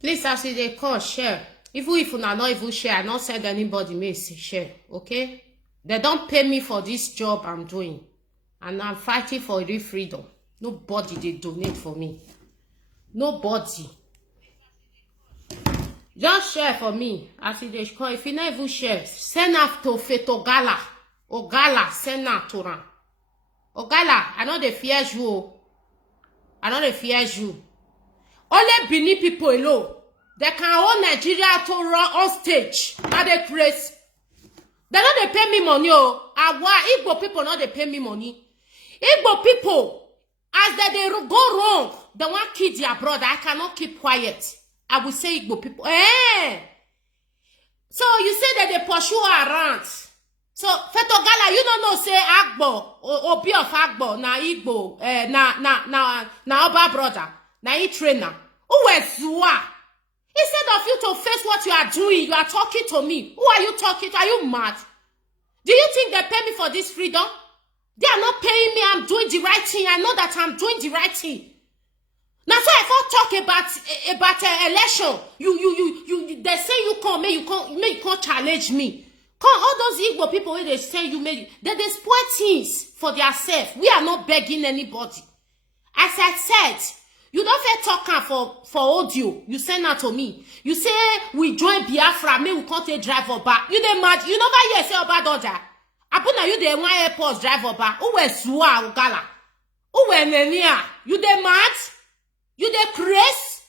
Please, as you dey call, share. Even if una not even share, I not send anybody may share, okay? They don't pay me for this job I'm doing. And I'm fighting for real freedom. Nobody they donate for me. Nobody. Just share for me. As you dey call, if you not even share, send out to Fetogala. Ogala, send out to her. Ogala, I know they fear you. I know they fear you. Only Benin people alone. They can hold Nigeria to run on stage. Now they praise. They know they pay me money. Oh, Igbo people know they pay me money. Igbo people, as they go wrong, they want kill their brother. I cannot keep quiet. I will say Igbo people. So you say that they pursue around. So Fetogala, you don't know say Agbo Obi of Agbo na Igbo na Oba brother na he trainer. Who is Zua? Instead of you to face what you are doing, you are talking to me. Who are you talking to? Are you mad? Do you think they pay me for this freedom? They are not paying me. I'm doing the right thing. I know that I'm doing the right thing. Now, so if I talk about election, you they say you can't challenge me. Come, all those Igbo people where they say you made, they spoil things for themselves. We are not begging anybody. As I said, you don't feel talking for audio. You send that to me. You say we join Biafra, me we can't take driver back. You dey mad? You never hear say about daughter. Apuna you dey one airport driver back. Who was Zua Ugala? Who were Nenia? You dey mad? You dey crazy?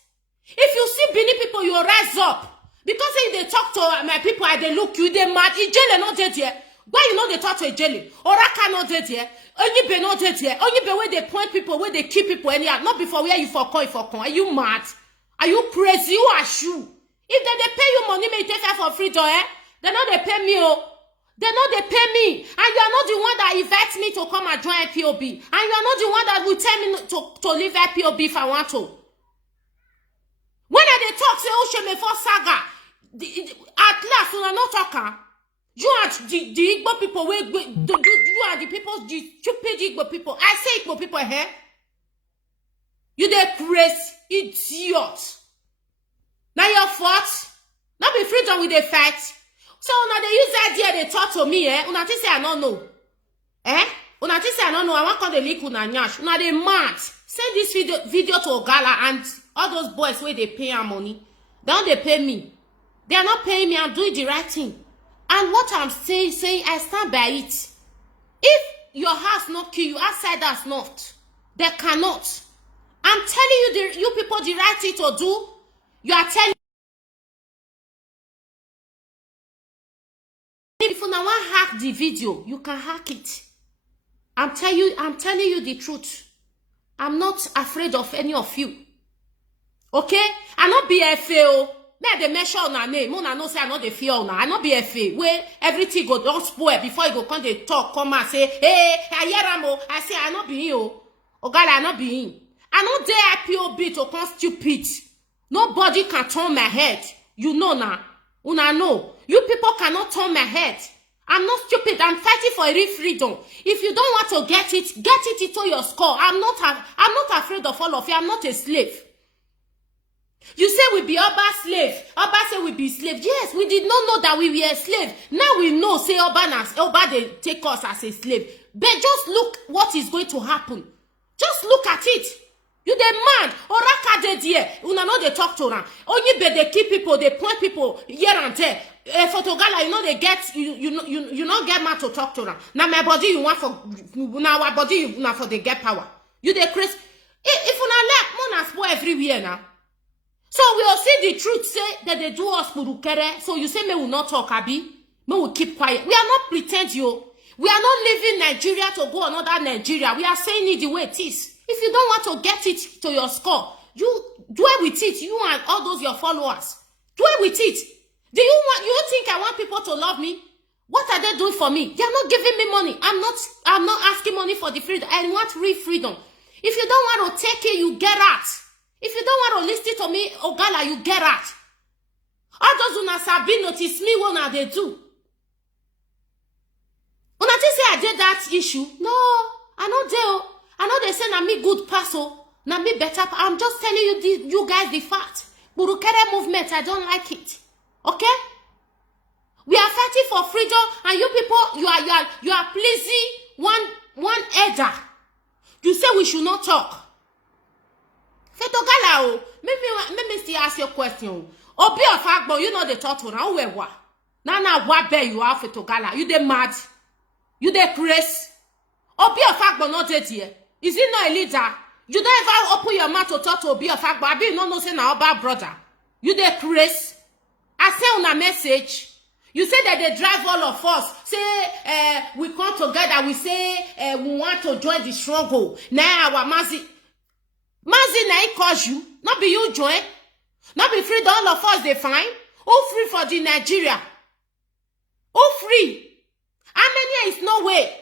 If you see Benin people, you rise up. Because if they talk to my people, I they look you, they mad. Ijele not dead here. Why you know they talk to Ijele? Oraka not dead here. Onyibe not dead here. Onyibe where they point people, where they keep people, and not before where you for coin. Are you mad? Are you crazy? You are shoe. If they pay you money, may take for free door, eh? They know they pay me, oh. They know they pay me. And you are not the one that invites me to come and join IPOB. And you are not the one that will tell me to leave IPOB if I want to. When they talk, say, oh, she may for saga. At last, when I not talking, you are the Igbo people, you are the people, the stupid Igbo people. I say Igbo people here. You the crazy idiot. Now your fault. Not be freedom with the fight. So now they use that idea, they talk to me, eh? Una say I don't know. Eh? Una say I don't know. I want call the link una nyash. Una they mad. Send this video to Ogala and all those boys where they pay our money. Don't they pay me? They are not paying me. I'm doing the right thing. And what I'm saying, I stand by it. If your house not kill you, outsiders not. They cannot. I'm telling you, you people, the right thing to do. You are telling. If you now want hack the video, you can hack it. I'm telling you the truth. I'm not afraid of any of you. Okay? I not BFA. Now they measure on her name. Mona no say I not the fear on her. I not BFA. Where everything go don't spoil before you go come they talk, come and say, hey, I hear Ramo. I say I not be you. Ogala, I not be him. I not dare IPOB to come stupid. Nobody can turn my head. You know now. Una know. You people cannot turn my head. I'm not stupid. I'm fighting for real freedom. If you don't want to get it into your score. I'm not afraid of all of you. I'm not a slave. You say we be Oba slave. Oba say we be slave. Yes, we did not know that we were a slave. Now we know, say Oba they take us as a slave. But just look what is going to happen. Just look at it. You the man. Oraka de die. Una know they talk to them. Only be they keep people, they point people here and there. Photogala, you know they get you not get man to talk to them. Now my body you want for now our body you now for they get power. You the Chris. If una let spoil everywhere now. So we all see the truth say that they do us purukere. So you say me will not talk, Abi. Me will keep quiet. We are not pretend you. We are not leaving Nigeria to go another Nigeria. We are saying it the way it is. If you don't want to get it to your score, you dwell with it. You and all those your followers. Dwell with it. Do you think I want people to love me? What are they doing for me? They are not giving me money. I'm not asking money for the freedom. I want real freedom. If you don't want to take it, you get out. If you don't want to listen to me, Ogala, you get out. All those una sabi notice me what now they do. Una just say I did that issue. No, I know they I know they say na me good pass. Na me better. I'm just telling you you guys the fact. Burukere movement, I don't like it. Okay? We are fighting for freedom, and you people, you are pleasing one elder. You say we should not talk. Fetogala, let me still ask you a question. Obi of Agbo, you know the talk to now where what? Now what bear you are Fetogala? You dey mad? You dey crazy? Obi of Agbo not dead here. Is he not a leader? You don't ever open your mouth to talk to Obi of Agbo. I be no say na Oba brother. You dey crazy? I say on a message. You say that they drive all of us. Say we come together. We say we want to join the struggle. Now our Mazi na he cause you. Not be you join. Not be free. All of us they fine. Who free for the Nigeria? Who free? How many is no way?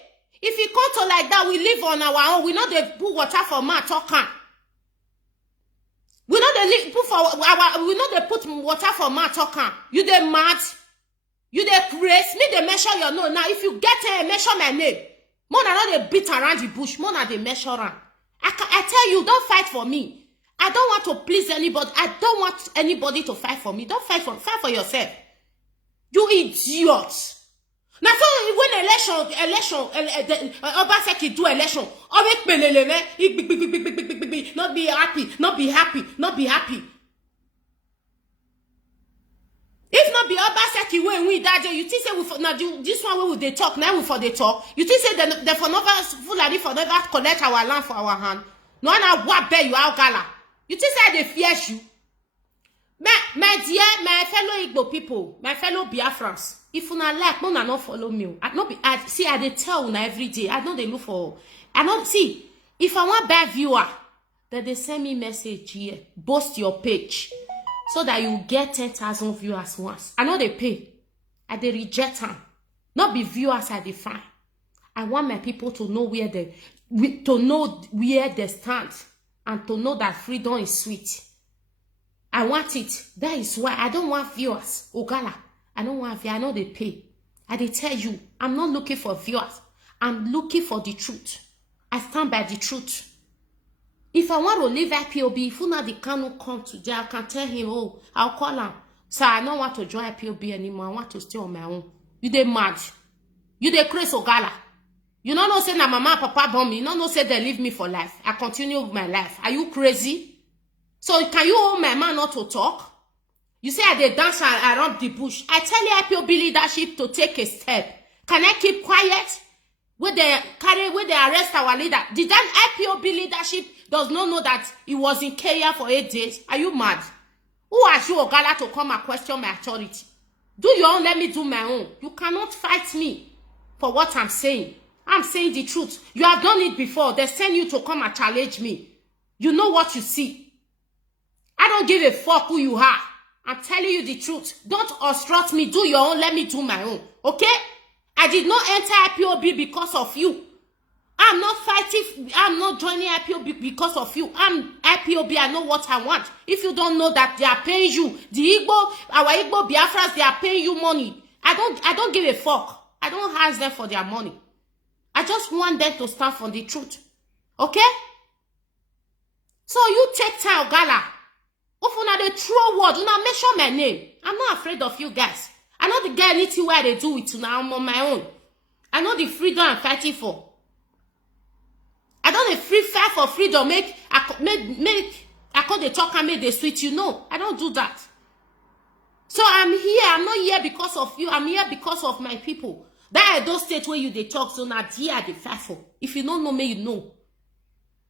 If you come to like that, we live on our own. We know they put water for man talking. We know they put for our. We know they put water for man talking. You they mad? You dey praise me, they measure your nose. Now, if you get a measure my name, more than not they beat around the bush, more than they measure around. I tell you, don't fight for me. I don't want to please anybody. I don't want anybody to fight for me. Don't fight for yourself. You idiot. Now, so when election, Obaseki do election, not be happy, not be happy, not be happy. If not be Obaseki when we that day, you think say we for now this one we will they talk now we for they talk. You think say the for never Fulani for never collect our land for our hand. No na what bear you out gala. You think say they fear you? My dear, my fellow Igbo people, my fellow Biafrans, if una like, no na not follow me. I they tell una every day. I know they look for. I don't see if I want bad viewer, then they send me message here. Boast your page. So that you get 10,000 viewers once. I know they pay. I they reject them. Not be viewers I define. I want my people to know where they stand and to know that freedom is sweet. I want it. That is why I don't want viewers. Ogala. I don't want viewers. I know they pay. I they tell you, I'm not looking for viewers. I'm looking for the truth. I stand by the truth. If I want to leave IPOB, if una the Kanu come today, I can tell him, oh, I'll call him. So I don't want to join IPOB anymore. I want to stay on my own. You dey mad. You dey crazy Ogala. You don't know say na mama and papa born me. You don't know say they leave me for life. I continue with my life. Are you crazy? So can you hold my man not to talk? You say I dey dance and I rub the bush. I tell you IPOB leadership to take a step. Can I keep quiet? Where they arrest our leader? Did that IPOB leadership does not know that he was in Kenya for 8 days? Are you mad? Who are you, Ogala, to come and question my authority? Do your own, let me do my own. You cannot fight me for what I'm saying. I'm saying the truth. You have done it before. They send you to come and challenge me. You know what you see. I don't give a fuck who you are. I'm telling you the truth. Don't obstruct me. Do your own, let me do my own. Okay? I did not enter IPOB because of you. I'm not fighting. I'm not joining IPOB because of you. I'm IPOB. I know what I want. If you don't know that they are paying you, our Igbo Biafras, they are paying you money. I don't give a fuck. I don't ask them for their money. I just want them to stand for the truth. Okay? So you take time, Gala. If una dey throw word, una mention my name. I'm not afraid of you guys. I know the guy anything where they do it now. I'm on my own. I know the freedom I'm fighting for. I don't a free fight for freedom. I call the talk and make the sweet. You know, I don't do that. So I'm here. I'm not here because of you. I'm here because of my people. That are those states where you they talk. So now here they fight for. If you don't know me, you know.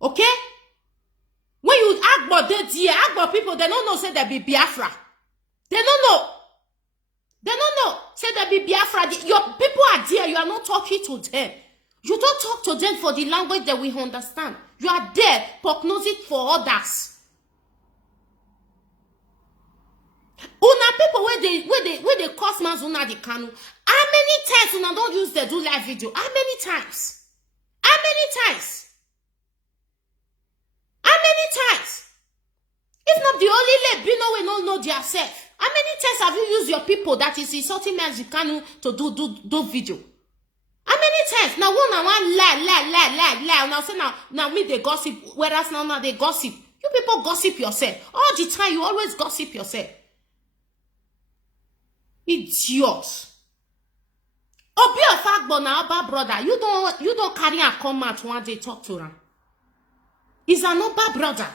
Okay? When you ask about that here, ask about people, they don't know say they be Biafra. They don't know. They don't know. Say they be Biafra. Your people are there. You are not talking to them. You don't talk to them for the language that we understand. You are there, prognosing for others. Una people where they cause man's una the Kanu. How many times una don't use the do live video? How many times? How many times? How many times? If not the only Lebino we don't know themselves. How many times have you used your people that is insulting me as you can to do video? How many times? Now one lie. Now say now me they gossip, whereas now they gossip. You You people gossip yourself. All the time, you always gossip yourself. Idiot. Obi of Agbo na Oba brother. You don't carry and come out one day talk to her. He's an Oba brother.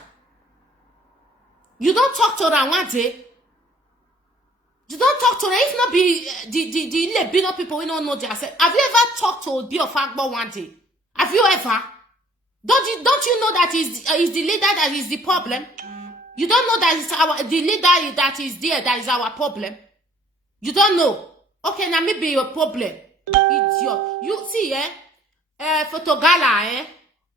You don't talk to her one day. You don't talk to her. If not be the Lebino people, we don't know themselves. Have you ever talked to Obi of Agbo one day? Have you ever? Don't you know that is the leader that is the problem? You don't know that it's the leader that is there that is our problem? You don't know. Okay, now maybe your problem. Idiot. You see, Photogala,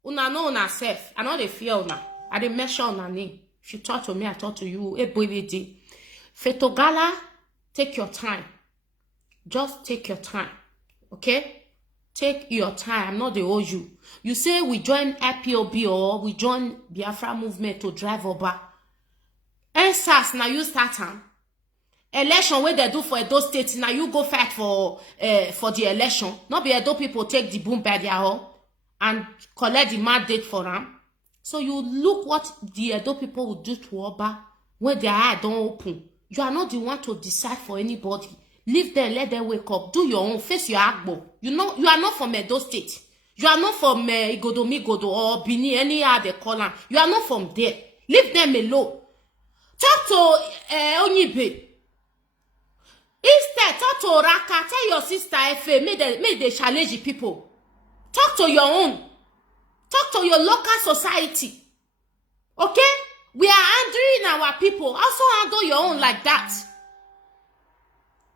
una know una self. I know they fear una. I didn't mention una name. If you talk to me, I talk to you. Boy, Photogala, take your time. Just take your time. Okay? Take your time. I'm not the owe you. You say we join IPOB or we join Biafra movement to drive over. NSAS, now you start time. Election where they do for Edo State, now you go fight for the election. Not be Edo people take the boom by their home and collect the mandate for them. So you look what the Edo people will do to Oba when their eye don't open. You are not the one to decide for anybody. Leave them, let them wake up. Do your own. Face your Agbo. You know, you are not from Edo State. You are not from Igodomigodo or Bini, any other column. You are not from there. Leave them alone. Talk to Onyibe. Instead, talk to Raka. Tell your sister Efe, make they challenge the people. Talk to your own. Talk to your local society. Okay? We are handling our people. Also handle your own like that.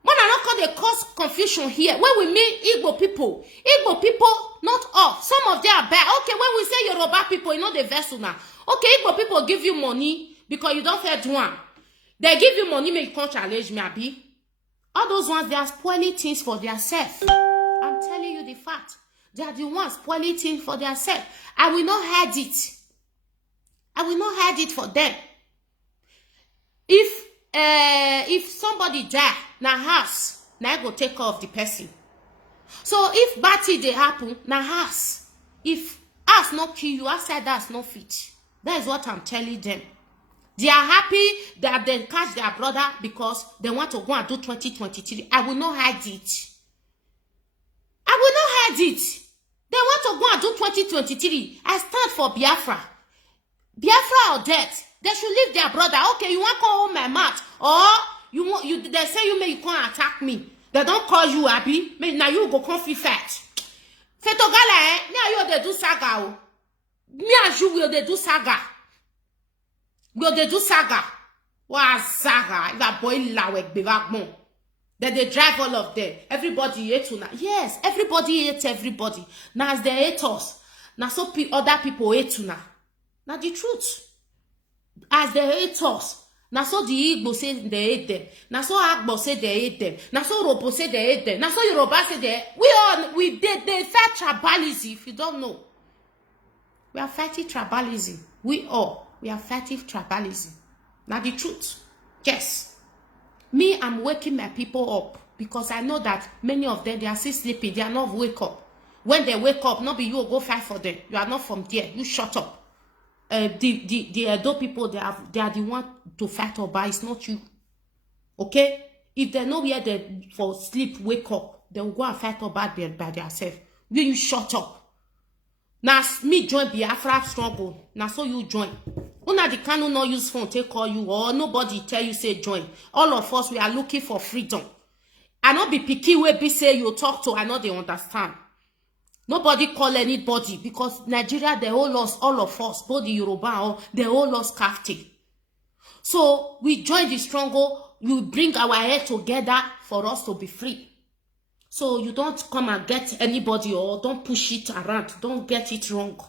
When I not call they cause confusion here. When we meet Igbo people, not all. Some of them are bad. Okay, when we say Yoruba people, you know the vessel now. Okay, Igbo people give you money because you don't fair do one. They give you money, make you can't challenge me, Abi. All those ones, they are spoiling things for themselves. I'm telling you the fact. They are the ones spoiling things for themselves. I will not hide it. I will not hide it for them. If somebody die, na house, na I go take care of the person. So if bad thing dey happen, na house. If house not kill you, outside house not fit. That is what I'm telling them. They are happy that they catch their brother because they want to go and do 2023. I will not hide it. I will not hide it. They want to go and do 2023. I stand for Biafra. Biafra or death. They should leave their brother. Okay, you want to call home my mouth, or they say you can't attack me. They don't call you Abi. Now you go comfy fat. Fetogala, now you they do saga. Me and you will they do saga. Will they do saga? What saga? That boy lawek bevagmon. Then they drive all of them. Everybody hate you now. Yes, everybody hates everybody. Now as they hate us, now so other people hate you now. Now the truth. As they hate us, now so the Igbo say they hate them. Now so Agbo say they hate them. Now so Robo say they hate them. Now so Yoruba say they they fight tribalism. If you don't know, we are fighting tribalism. We are fighting tribalism. Now the truth, yes. Me, I'm waking my people up because I know that many of them, they are still sleeping. They are not wake up. When they wake up, not be you go fight for them. You are not from there. You shut up. The Edo people, they are the one to fight Oba. It's not you. Okay? If they know where they for sleep, wake up, they will go and fight Oba by themselves. Will you shut up? Now me join Biafra struggle. Now so you join. Una the cano not use phone take call you or nobody tell you say join. All of us we are looking for freedom. I not be picky way be say you talk to. I know they understand. Nobody call anybody because Nigeria they all lost all of us, both the Yoruba they all lost captive. So we join the struggle. We bring our head together for us to be free. So you don't come and get anybody or don't push it around. Don't get it wrong.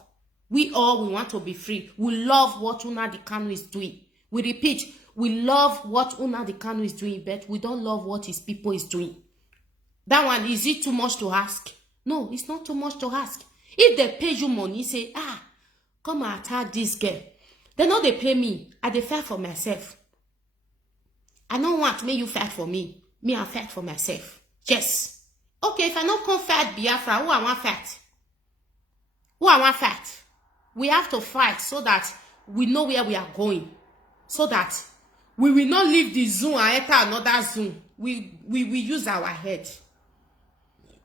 We want to be free. We love what Nnamdi Kanu is doing. We repeat, we love what Nnamdi Kanu is doing, but we don't love what his people is doing. That one, is it too much to ask? No, it's not too much to ask. If they pay you money, say, come and attack this girl. They know they pay me. I dey fight for myself. I don't want to make you fight for me. Me, I fight for myself. Yes. Okay, if I don't come fight Biafra, who I want fight? Who I want fight? We have to fight so that we know where we are going, so that we will not leave the Zoom and enter another Zoom. We use our head.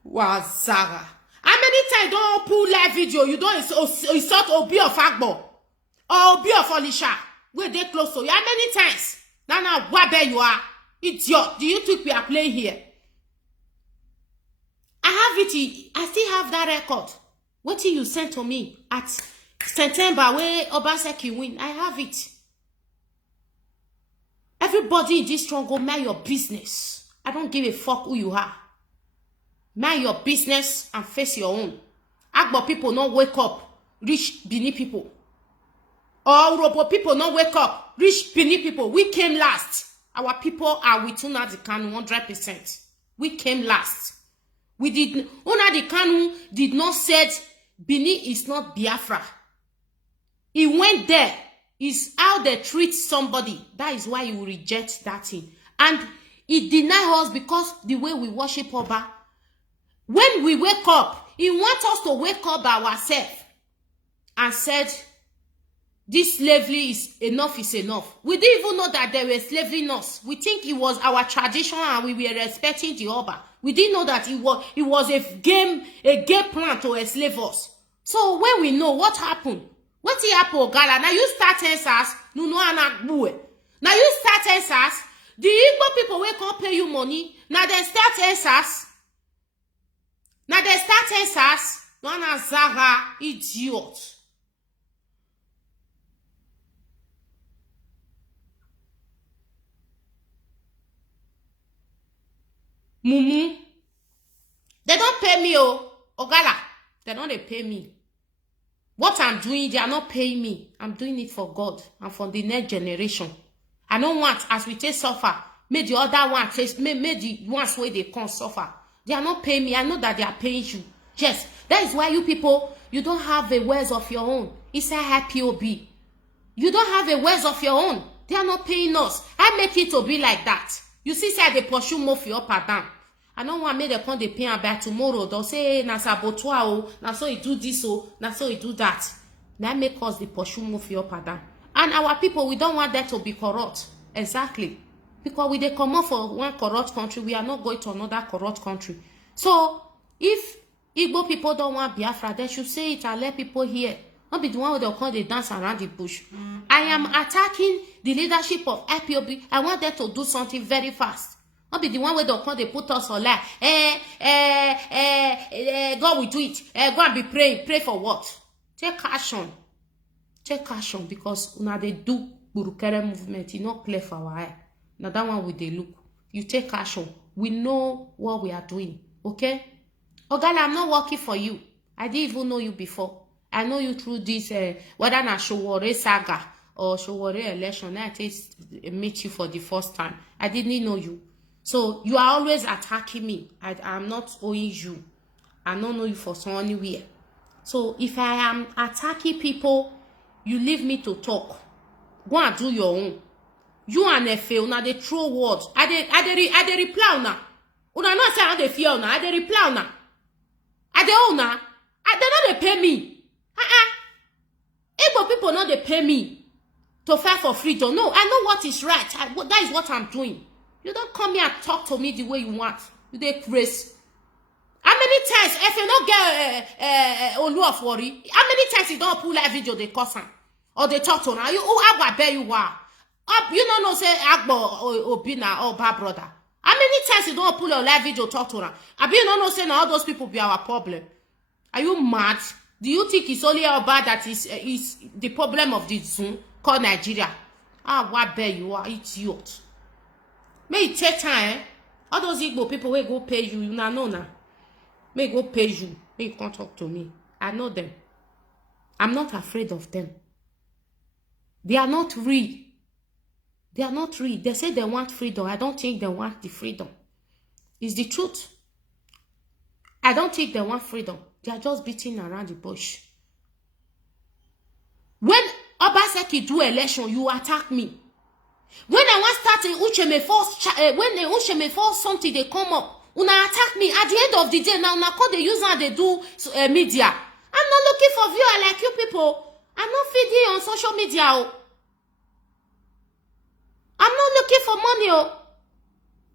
Wow, Sarah. How many times don't pull live video? You don't insult Obi of Agbo or Obi of Olisha where they close to you. How many times? Now, what there you are, idiot? Do you think we are playing here? I have it. I still have that record. What you sent to me at September where Obaseki win? I have it. Everybody in this struggle, mind your business. I don't give a fuck who you are. Mind your business and face your own. Agbo people not wake up, rich Bini people. Or Urobo people not wake up, rich Bini people. We came last. Our people are with Nnamdi Kanu 100%. We came last. We did. Nnamdi Kanu did not say Bini is not Biafra. He went there. Is how they treat somebody. That is why you reject that thing. And he deny us because the way we worship Oba. When we wake up, he wants us to wake up by ourselves and said, this slavery is enough. We didn't even know that there were slavery in us. We think it was our tradition and we were respecting the Oba. We didn't know that it was a game plan to enslave us. So when we know what happened, what happened, Gala? Now you start answers, now you start answers, the Igbo people will come pay you money, now they start answers. Now they start answers. Nana Zara, idiot. Mumu. They don't pay me, oh. Ogala. They don't pay me. What I'm doing, they are not paying me. I'm doing it for God and for the next generation. I don't want, as we take suffer, may the other one face, may the ones where they can't suffer. They are not paying me. I know that they are paying you. Yes, that is why you people, you don't have a words of your own. It's a happy OB. You don't have a words of your own. They are not paying us. I make it to be like that. You see, say they pursue more for up and down. I don't want me to come they pay about tomorrow. They'll say, na sabotwa o, na so you do this o, na so you do that. That make us the pursue more for up and down. And our people, we don't want that to be corrupt. Exactly. Because we they come out for one corrupt country, we are not going to another corrupt country. So, if Igbo people don't want Biafra, they should say it and let people hear. Not be the one where they'll come, they dance around the bush. I am attacking the leadership of IPOB. I want them to do something very fast. Not be the one where they'll come, they put us on like, God will do it. Go and be praying. Pray for what? Take action. Take action, because now they do Burukere movement. It's not clear for our eye. Now that one with the look. You take action. We know what we are doing. Okay? Ogala, I'm not working for you. I didn't even know you before. I know you through this, whether na Showore saga or Showore election. I just meet you for the first time. I didn't know you. So you are always attacking me. I'm not owing you. I don't know you for anywhere. So if I am attacking people, you leave me to talk. Go and do your own. You and Efe, now they throw words. I dey reply now. Una not say I dey fear now. I dey reply now. I dey own now. They not dey pay me. Igbo people not they pay me to fight for freedom. No, I know what is right. That is what I'm doing. You don't come here and talk to me the way you want. You dey praise. How many times if you not get Olu of worry? How many times you don't pull that video they cuss am or they talk to now? You Agbo bear you are. You don't know say Agbo Obina or Oba brother. How many times you don't pull your live video talk to her? Abi you don't know say now all those people be our problem. Are you mad? Do you think it's only Oba that is the problem of the Zoom called Nigeria? What bear you are, idiot. May it take time, eh? All those Igbo people will go pay you, you know now. May go pay you. May you can't talk to me. I know them. I'm not afraid of them. They are not real. They are not real. They say they want freedom. I don't think they want the freedom. It's the truth. I don't think they want freedom. They are just beating around the bush. When Obaseki do election, you attack me. When I want starting Ucheme force, when the Ucheme force something they come up, una attack me. At the end of the day, now call the user they do media. I'm not looking for viewer like you people. I'm not feeding on social media. Oh. I'm not looking for money. Oh.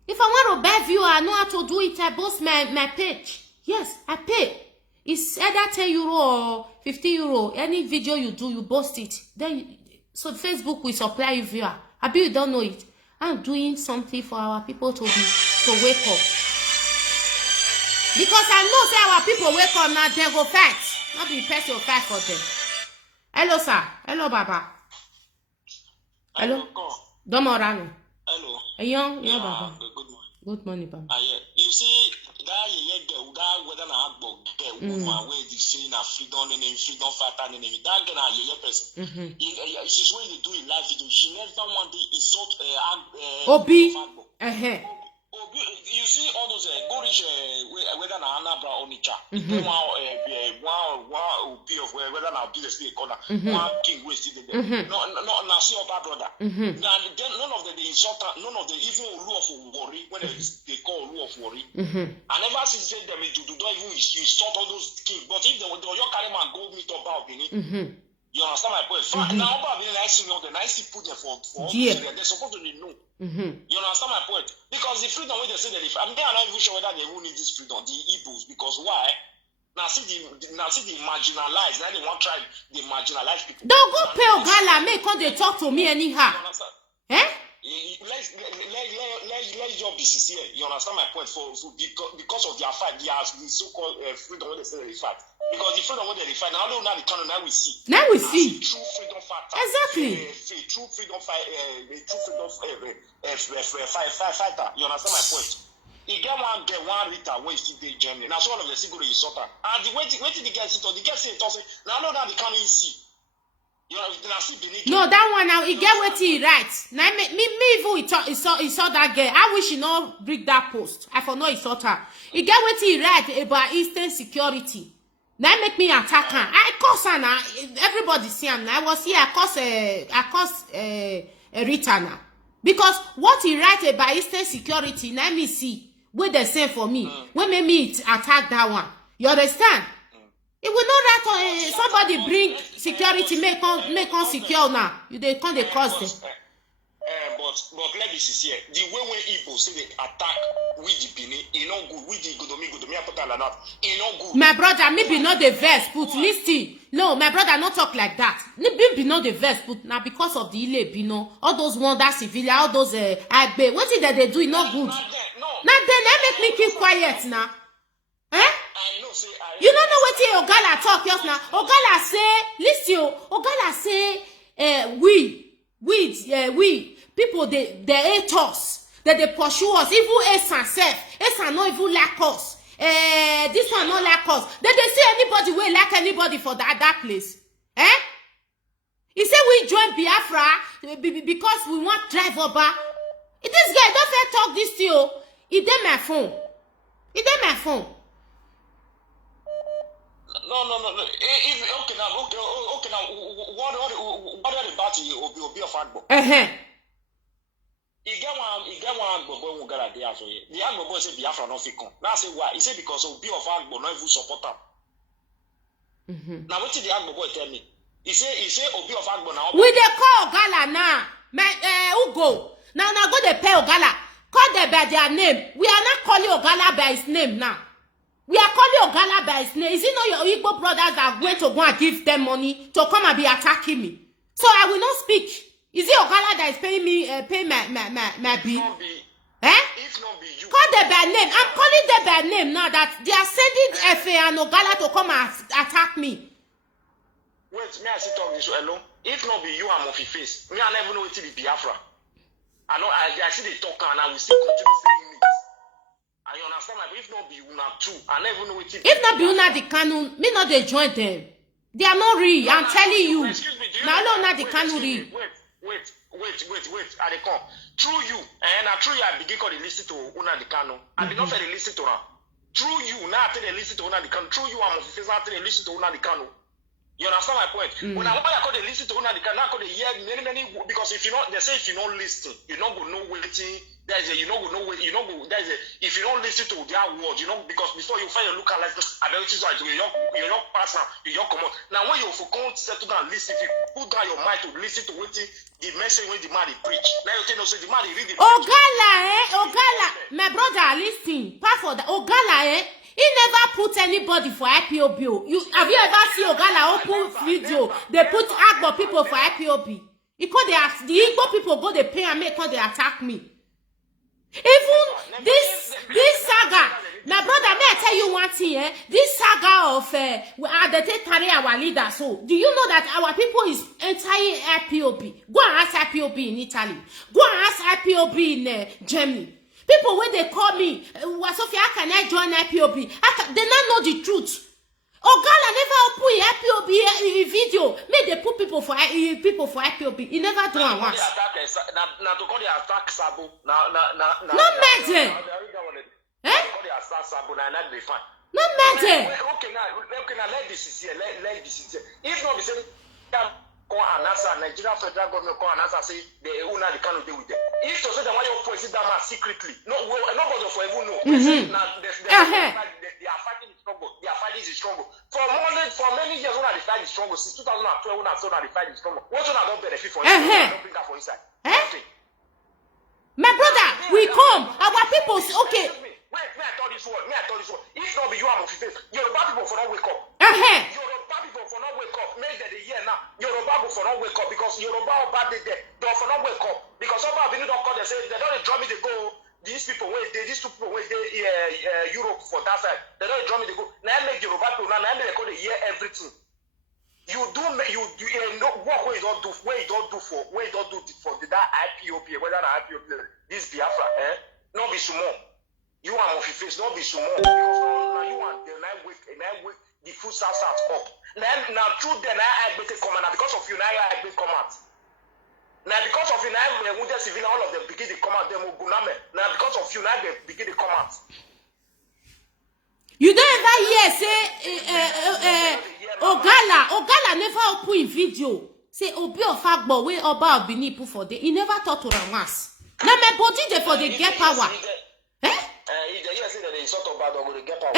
If I want to buy view, I know how to do it. I boast my page. Yes, I pay. It's either 10 euro or 50 euro. Any video you do, you boast it. Then, so Facebook will supply you viewer. I bet you don't know it. I'm doing something for our people to wake up. Because I know say our people wake up now, they go fight. Not be person fight for them. Hello, sir. Hello, Baba. Hello. Domorano. Hello. Young, Baba. Good morning. Good morning, Baba. Yeah. You see, that whether I get woman where they say na freedom and freedom fighter and that girl na your person. She's when they do in live video. She never want to insult Obi. Obi. You see all those go reach whether na Anabra or Nicha. One Obi of whether na business they call one king who is still there. No, see your bad brother. Now none of them they insult. None of them even rule of worry when they call rule of worry. I never see them do don't even insult all those kings. But if they your carry man go meet up about Benin. You understand my point? Now about Benin, I see the nice put them for they're supposed to know. You understand my point? Because the freedom when they say that I'm not even sure whether they will need this freedom, the Igbos, because why? Now see the marginalized, now they want to try the marginalized people. Don't go pay Ogala, make come they talk to me anyhow. Eh? Let's just be sincere. You understand my point? Because of their fight, the so-called freedom when they say they fight. Because the freedom when they fight, now the country now we see. Now we see. True freedom fighter. Exactly. True freedom fighter. You understand my point? You get one Rita when you still in Germany. Now some of the single is sort and the way the guy sit on the guy say now the country see. No, that one now he get what he writes. Now me even he saw that girl. I wish he not break that post. I for know he saw her. He get what he write about Eastern security. Now make me attack her. I curse her now. Everybody see him now. I was here. I curse Rita now because what he write about Eastern security. Now me see what they say for me. When make me attack that one. You understand? It will not that somebody bring security, make on secure now. They can't cross them. But let me see here. The way when Igbo say they attack with the Benin, it not good. With the Godomi, I put that like that. It not good. My brother, maybe not the verse, but listen. No, my brother, not talk like that. Maybe not the verse, but now because of the Ile Bino, all those wonders civilian, all those Agbe, what is that they do? It not good. Now then, make me keep quiet now. Eh? You don't know what Ogala talk just now. Ogala say, listen, Ogala say, we people they hate us, that they pursue us, even Esan self, Esan not even like us. This one not like us. That they say anybody will like anybody for that place. Eh? He said we join Biafra because we want drive over. This guy don't fair talk this to you. He did my phone. No. Okay now. What are the party Obi of Agbo? He get one Agbo who got a day after the Agbo say Biafra no fit come. Now say why? He say because Obi of Agbo no even support him. Now what did the Agbo boy tell me? He say Obi of Agbo now. We dey call Ogala now. Ugo. Now go dey pay Ogala. Call them by their name. We are not calling Ogala by his name now. We are calling Ogala by his name. Is it not your Igbo brothers that are going to go and give them money to come and be attacking me? So I will not speak. Is it Ogala that is paying me, pay my bill? If not be you. Call them by name. I'm calling them by name now that they are sending FA and Ogala to come and attack me. Wait, me I sit talk this alone. If not be you, I'm off your face. Me I never know what to be Biafra. I know I see the talk and I will still continue saying it. I understand like if not be una too, I never know what to be. If not be una the canon, me not they join them. They are not real. I'm telling you. Excuse me, now not the canon real. Wait. I dey come. Through you, and through you I begin to listen to una the canon. I be not fair listen to her. Through you, now I tell listen to una the canon. Through you, I'm of face I tell listen to una the canon. You understand my point? When I call the listen to una, they cannot call the hear many because if you not, they say if you don't listen, you not go know waiting. There's a you not go know wait, you not go there's a if you don't listen to their words, you know because before you find your look like I don't choose you don't pass now, you don't come out. Now when you for come settle down listen, if you put down your mind to listen to what the message when the man they preach. Now you think no say the man they read the Ogala, my brother, listen. Part for the Ogala, he never put anybody for IPOB. Have you ever seen Ogala open video? They put Agbo people for IPOB. Because the Igbo people go they pay and make because they attack me. Even this saga, my brother, may I tell you one thing, this saga of they carry our leader. So, do you know that our people is entire IPOB? Go and ask IPOB in Italy. Go and ask IPOB in Germany. People when they call me, Sophia, how can I join IPOB? They not know the truth. Ogala never put IPOB video. May they put people for IPOB. He never do it once. Now to call the attack Sabo. No matter. No matter. Okay, now let this here. Let this here. If not, the same call and answer Nigeria federal government call and answer say the owner they cannot deal with them. If to say that why you poison that man secretly, nobody for even know. They are fighting the struggle. They are fighting the struggle. For many years, when they fight the struggle, since 2012, when they fight the struggle, what one don't benefit for inside? Don't bring that for inside. My brother, we come. Our people, okay. Wait, may I tell this word? If not be you, I'm of face. Yoruba people for not wake up. Yoruba people for not wake up. Make that the year now. Yoruba people for not wake up because Yoruba or bad day don't for not wake up because some of them don't call. They say they don't draw me. They go. These two people where they Europe for that side. They don't draw me. They go. Now I make Yoruba people now. I make they call the year everything. You know what way you don't do for that IPOP whether that IPOP this Biafra not be small. You are of face, not be small because now you want the night week the food starts up. Now through then I make a comment because of you now I make comment. Now because of you now we just civil all of them begin to come out them guname. Now because of you now they begin to come out. You don't ever hear say Ogala never open video. Say Obi of Agbo wey Oba Obini put for day. He never talk to them once. Now my body they for the get power. If they hear say that they sort of bad or they get power.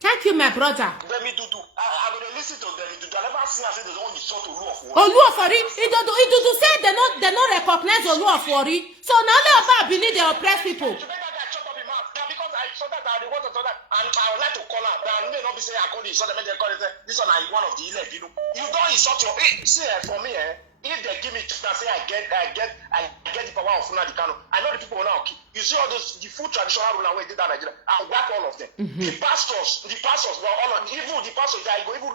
Thank you, my brother. Let me do. I'm gonna listen to them. I never see say they don't sort of law for. Oluwafori, it do say they not recognize Oluwafori. So now they Oba Obini they oppress people. And I would like to call out, but I may not be saying I call this, so they call it this one is one of the 11. You don't insult your see for me, if they give me to say I get the power of Funadi Kano, I know the people now. You see all those the full traditional ruler way did that Nigeria, I whack all of them. The pastors, well, all of even the pastors, I go even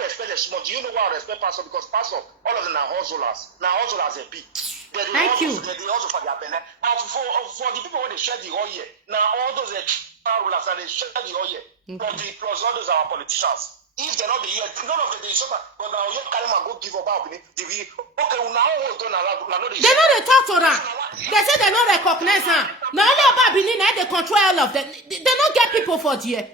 respect them small. Do you know why I respect pastors? Because pastors, all of them are hustlers. Now hustlers are big. Thank you. They also for their belly. Now for the people when they share the oil, now all those rulers and they share the oil. Plus all those are our politicians. If they're not the year, none of them they suffer. But now you carry my go give about okay, now they know they talk to them. They say they don't recognize her. Now only about Benin, they control all of them. They don't get people for the year.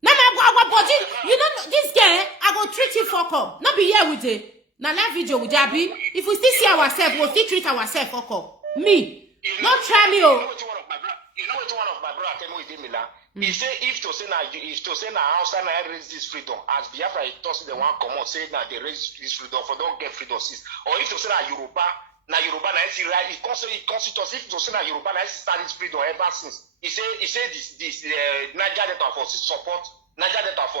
Now my body, you know this guy, I go treat you for come. Not be here with it. Now live video with Jabi. If we still see ourselves, we'll still treat ourselves for come. Me. Don't try me, oh. You know what one of my brother came with him, he say if to say now outside now raise this freedom as Biafra he talks they want come out say now they raise this freedom for don't get freedom since or if to say now Yoruba now see right it constitutes if to say now Yoruba now start this freedom ever since he say this Niger Delta for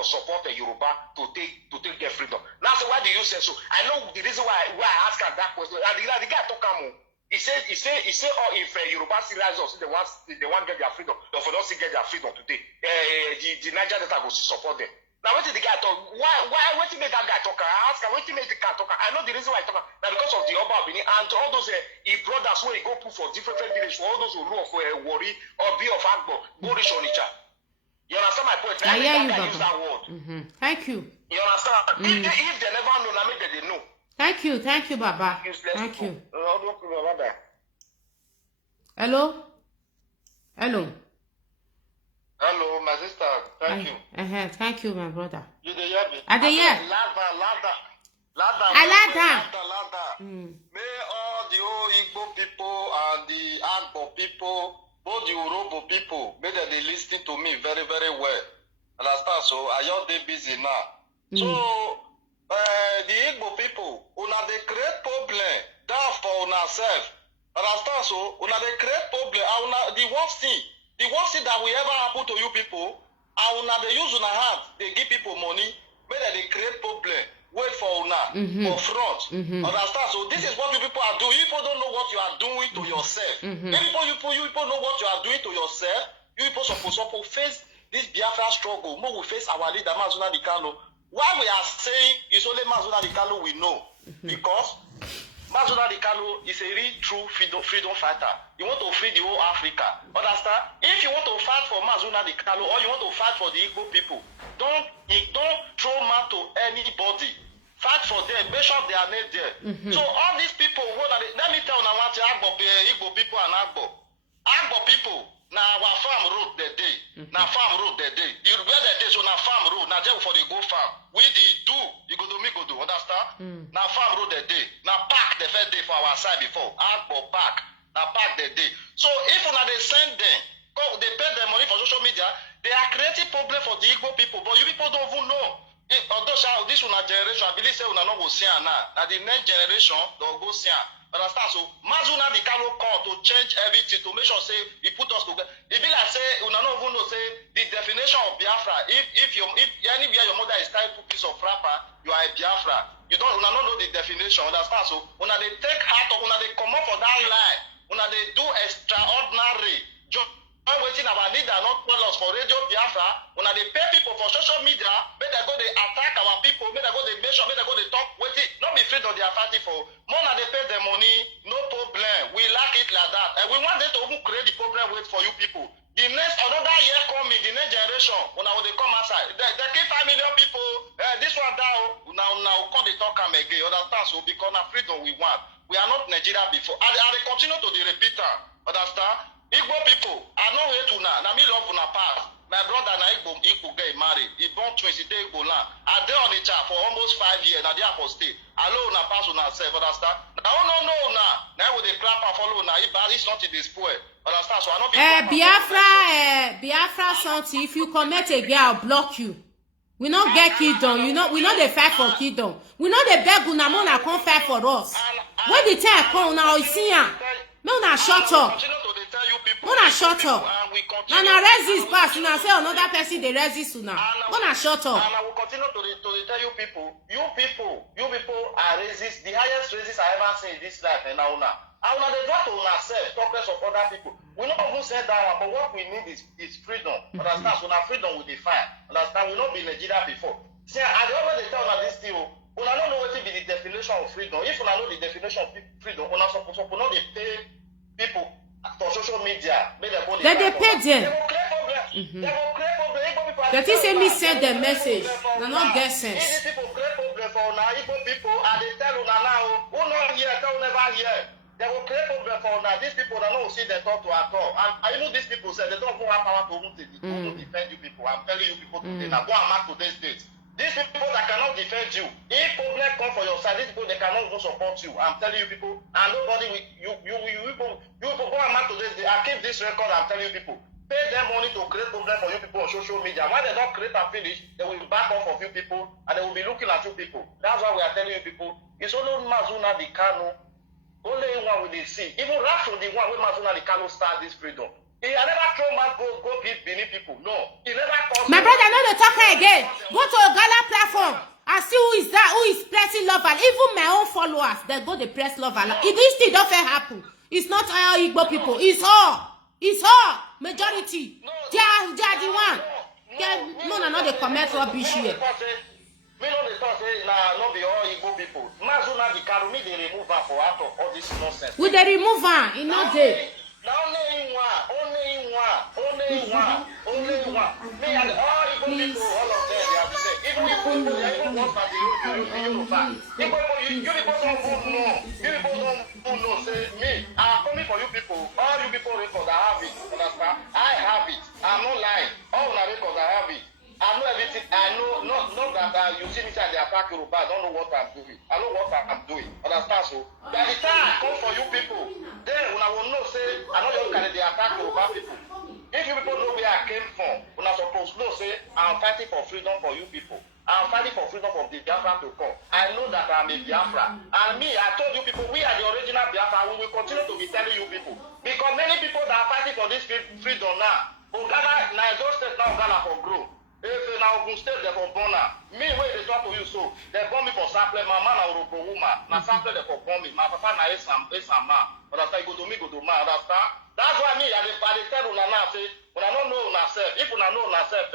support the Yoruba to take their freedom. Now so why do you say so? I know the reason why I ask her that question. And the guy talk about he said oh if Yoruba still rise up they want get their freedom, they for not still get their freedom today. The Niger Delta go still support them. Now what did the guy talk? Why what made that guy talk? I ask her what made the guy talk. I know the reason why he talk now because of the Oba Obini and all those he brothers where he go put for different villages for all those who know for Wari or be of Agbo, Borish Onitsha. You understand my point? I hear you, use that word. Thank you. You understand? If they never know, now maybe they know. Thank you, Baba. Useless Thank people. you. Hello? Hello, my sister. Thank you. Thank you, my brother. You dey hear me? I dey hear. Lada. May all the old Igbo people and the Agbo people, both the Urobo people, may they listen to me very, very well. Understand? So I just dey busy now. So the Igbo people, una dey create problem down for una self. Understand? So una dey create problem. The worst thing that will ever happen to you people, and una dey use una hand, they give people money, make they create problem. Wait for una for front. Understand? So this is what you people are doing. You people don't know what you are doing to yourself. Maybe you people know what you are doing to yourself. You people supposed to face this Biafra struggle. More we face our leader Mazi Nnamdi Kanu. Why we are saying it's only Mazi Nnamdi Kanu we know? Because Mazi Nnamdi Kanu is a real true freedom fighter. You want to free the whole Africa. Understand? If you want to fight for Mazi Nnamdi Kanu or you want to fight for the Igbo people, don't throw man to anybody. Fight for them. Make sure they are made there. So all these people, let me tell you now what Igbo people and Agbo people. Now our farm road that day. Now farm road that day. The where that day so now farm road. Now just for the go farm. We did do. You go do me go do. Understand? Now farm road that day. Now park the first day for our side before. Agbo park. Now park that day. So if una they send them, they pay them money for social media. They are creating problem for the Igbo people, but you people don't even know. Although this one generation, I believe say una no go see now. Now the next generation they'll go see. Understand? So Mazi Nnamdi Kanu come to change everything to make sure say he put us together. It be like say una no even know say the definition of Biafra. If anywhere your mother is tying 2 pieces of wrapper, you are a Biafra. You don't una no know the definition. Understand? So una they take heart of una they come up for that lie. Una they do extraordinary. Waiting our leader not tell us for Radio Biafra. When they pay people for social media, may they go they attack our people, may they go they measure, may they go they talk. Waiting, not be afraid of they are fighting for. More than they pay the money, no problem. We like it like that, and we want them to even create the problem wait for you people. The next another year coming, the next generation, when they come outside, they keep 5 million people. This one down now come they talk them again. Understand? So because now freedom we want, we are not Nigeria before. And they continue to the repeater. Understand? Igbo people, I know hate una. Na me love una pass. My brother na Igbo get married. He born twins. He dey Igbo land. I dey on the chat for almost 5 years. Na there for stay. I know una pass una self. Understand? Now no una. Now with the clap and follow una. It's not in the spoil. Understand? So I know Biafra something. If you commit a girl, block you. We not get kingdom. You know we not dey fight for kingdom. We not dey beg una mona come fight for us. When the time come now, you see ya. No, na shut up. No, na shut up. And I resist pass. Una say another person they resist una. No, na shut up. And I will continue to tell you people are resist. The highest resist I ever seen in this life. And now una they want to ourselves, talk less of other people. We not even say that, but what we need is freedom. Understand? So now freedom will define. Understand? We not be Nigeria before. See, I always tell una this thing. Una don't know what be the definition of freedom. If una know the definition of freedom, una supposed not dey pay people for social media. They pay them. They will create problem. They will create problem. That is me send the message. They not get sense. These people create problem for una Igbo people, and they tell una now, who not here, tell never here. They will create problem for una. These people that don't see them talk to at all. And I know these people say they don't have power to defend you people. I'm telling you people today. Now go and mark today's date. These people that cannot defend you, if problem come for your side, these people they cannot even support you. I'm telling you people, and nobody will you people go and mark today's day. I keep this record. I'm telling you people, pay them money to create problem for you people on social media. When they don't create and finish, they will back off of you people, and they will be looking at you people. That's why we are telling you people, it's only Mazi Nnamdi Kanu, only one we they see. Even right from the one where Mazi Nnamdi Kanu start this freedom. He never told man go give Benin people. No. He never caused. My brother, no the talker again. Go to a gala platform and see who is that, who is pressing love. And even my own followers, they go the press love. And this thing don't happen. It's not all Igbo people. It's all. It's all. Majority. They are the one. No, they comment rubbish here. Me no dey talk say na no be all Igbo people. Mazi Nnamdi Kanu me dey remove her for out of all this nonsense. We dey remove her. It not there. Now only one. Me and all Igbo people, all of them, they have to say. Even Igbo, they even want that the Yoruba. You people don't know. You people don't know. Say me, I'm coming for you people. All you people record, I have it. Understand? I have it. I'm not lying. all the records, I have it. I know everything. I know, not that you see me say they attack Yoruba. I don't know what I'm doing. I know what I'm doing. Understand? So, by the time I come for you people, then when I will know, say, I know you can they attack Yoruba people. If you people know where I came from, when I supposed to know, say, I'm fighting for freedom for you people. I'm fighting for freedom of the Biafra to come. I know that I'm a Biafra. And me, I told you people, we are the original Biafra. We will continue to be telling you people. Because many people that are fighting for this freedom now, Ogala, now those states now Ogala for grow. If now Ogun State they for born now. Me where they talk to you so, they born me for sample. My man na Orobo woman. Na sample they for born me. My papa na Esam man. Understand? Go to me, go to man. Understand? That's why me, I tell una now say, when I don't know una self, if una know una self,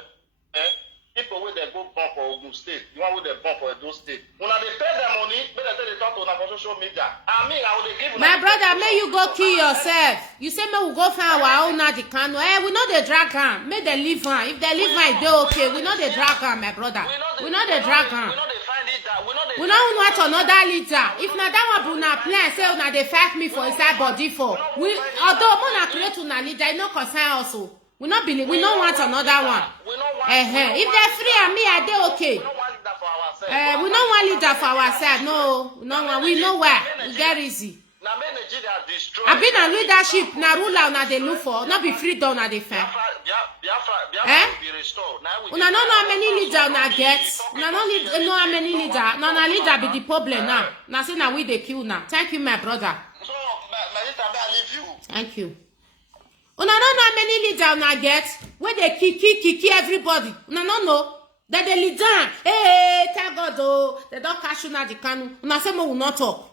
people where they go born for Ogun State, the one where they born for Edo State. When they pay their money, when they talk to una for social media. I mean, I will give una. My brother, may you go kill yourself. You say may we go find our own Nnamdi Kanu. We know they drag am. May they leave am. If they leave am, they okay. We know they drag am, my brother. We know they drag am. We know they find it that. We know want another leader. If na that one una plan, say una they fight me for inside body for. We although una create una leader, it no concern also. We not believe. We don't want another one. If they're free and me, I they okay. We don't want leader for ourselves. No, no, we know where. We get easy. I been a leadership, na ruler, na they look for. Not be freedom, na they find. Una no know how many leader una get. Una no know how many leader. No, na leader be the problem now. Now say na we they kill now. Thank you, my brother. So, my leader, I leave you. Thank you. Una no know how many leader una get when they kick everybody. Una no know that they lead down. Hey, thank God oh, they don't cash Nnamdi Kanu. Una say mo will not talk.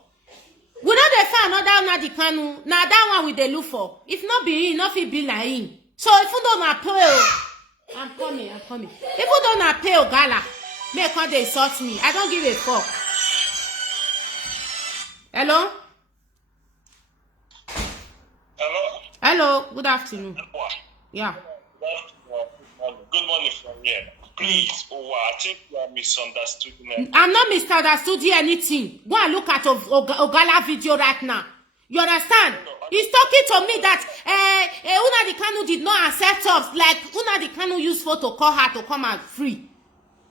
We know they find another Nnamdi Kanu. Now that one we they look for. If not be him, not be like him. So if you don't pay, I'm coming. If you don't pay Ogala, make how they insult me. I don't give a fuck. Hello. Hello, good afternoon. Yeah. Good morning from here. Please, I think you are misunderstanding. I'm not misunderstood anything. Go and look at Ogala video right now. You understand? He's talking to me that Nnamdi Kanu did not accept us. Like Nnamdi Kanu used for to call her to come out free.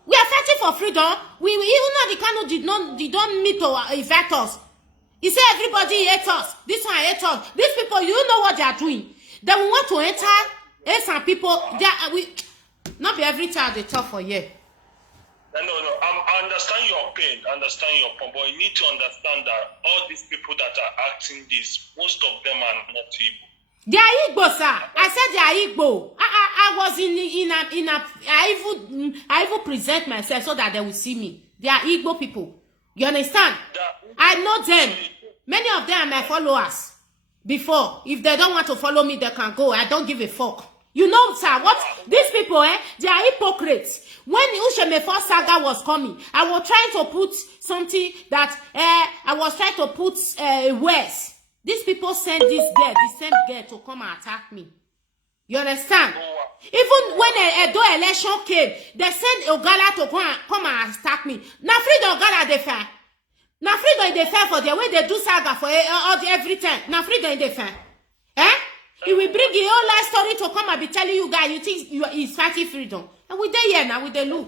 We are fighting for freedom. Nnamdi Kanu did not meet to invite us. He said everybody hates us. This one hates us. These people, you know what they are doing. They will want to enter some people. Not be every time they talk for you. No. I understand your pain. But you need to understand that all these people that are acting this, most of them are not Igbo. They are Igbo, sir. I said they are Igbo. I was I even present myself so that they will see me. They are Igbo people. You understand? I know them. Many of them are my followers. Before, if they don't want to follow me, they can go. I don't give a fuck. You know, sir, what these people, they are hypocrites. When Ushemefo saga was coming, I was trying to put something that I was trying to put words. These people send this girl, the same girl, to come and attack me. You understand? Even when a election came, they sent Ogala to come and attack me. Now, freedom Ogala they fair. Now, freedom they fair for the way they do saga for every time. Now, freedom they fair. He will bring the whole life story to come and be telling you guys, you think he's fighting freedom. And we there here now, we there look.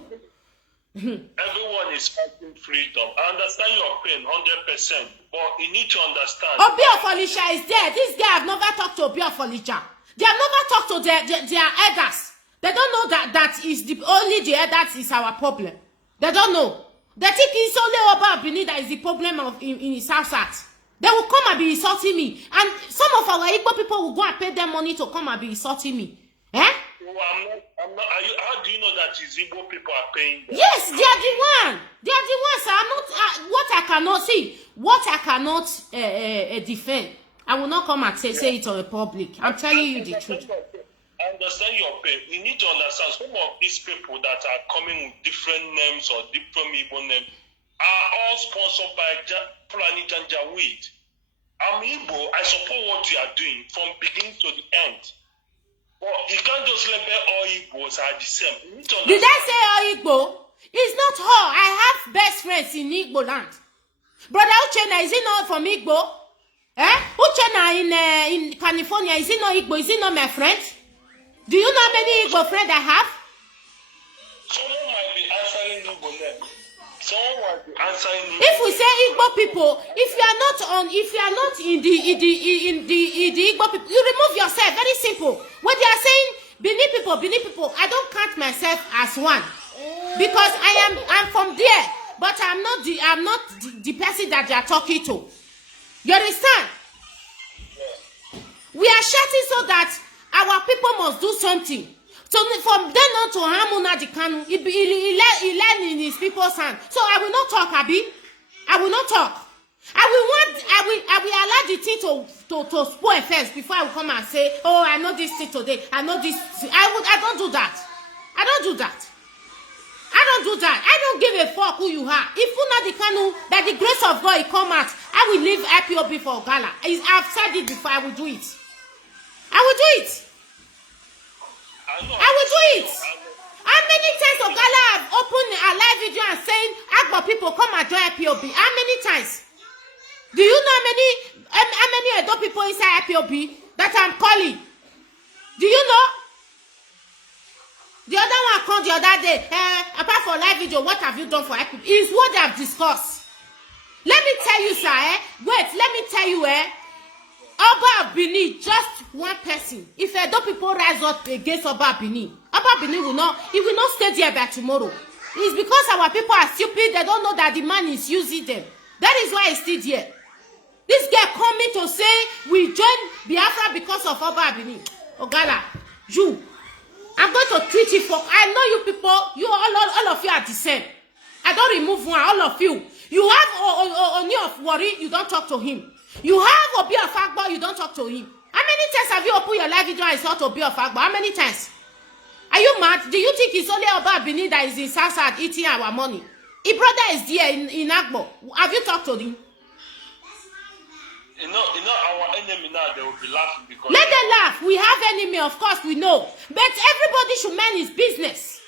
Everyone is fighting freedom. I understand your pain 100%, but you need to understand. Obi of Olisha is there. This guy have never talked to Obi of Olisha. They have never talked to their elders. They don't know that is only the elders is our problem. They don't know. They think it's only Oba Benin that is the problem in his house. They will come and be insulting me. And some of our Igbo people will go and pay them money to come and be insulting me. Well, I'm not. How do you know that it's Igbo people are paying them? Yes, they are the one. They are the ones. I'm not. What I cannot see, what I cannot defend, I will not come and say it on the public. I'm telling you the truth. I understand your pain. You need to understand some of these people that are coming with different names or different Igbo names are all sponsored by Fulani Janjaweed. I'm Igbo. I support what you are doing from beginning to the end. But you can't just label all Igbos are the same. Did I say all Igbo? It's not all. I have best friends in Igbo land. Brother Uchenna, is he not from Igbo? Uchenna in California, is he not Igbo? Is he not my friend? Do you know how many Igbo friends I have? Someone might be answering Igbo name. Someone might be answering Igbo. If we say Igbo people, if you are not in the Igbo people, you remove yourself. Very simple. When they are saying Benin people, I don't count myself as one because I'm from there, but I'm not the person that they are talking to. You understand? We are shouting so that our people must do something. So from then on to Hamuna Dikanu, he learned in his people's hand. So I will not talk, Abi. I will not talk. I will allow the thing to spoil first before I will come and say, oh, I know this thing today. I know this. I don't do that. I don't do that. I don't give a fuck who you are. If Una Dikanu, that the grace of God will come out, I will leave IPOB for Ogala. I've said it before. I will do it. I will do it. How many times Ogala have opened a live video and saying, Agbo people come and join IPOB? How many times? Do you know how many Edo people inside IPOB that I'm calling? Do you know? The other one called the other day. Apart from live video, what have you done for IPOB? Is what they have discussed. Let me tell you, sir. Wait, let me tell you, Oba Bini, just one person. If Edo people rise up against Oba Bini will not stay there by tomorrow. It's because our people are stupid. They don't know that the man is using them. That is why he's still there. This guy coming to say we join Biafra because of Oba Bini. Ogala, I'm going to treat you for. I know you people. You all of you are the same. I don't remove one. All of you. You have Oni of Worry. You don't talk to him. You have Obi of Agbo, you don't talk to him. How many times have you opened your live video and saw Obi of Agbo? How many times? Are you mad? Do you think it's only Oba Bini that is in Southside eating our money? His brother is there in Agbo. Have you talked to him? You know, our enemy now, they will be laughing because... Let them laugh. We have enemy, of course, we know. But everybody should mind his business.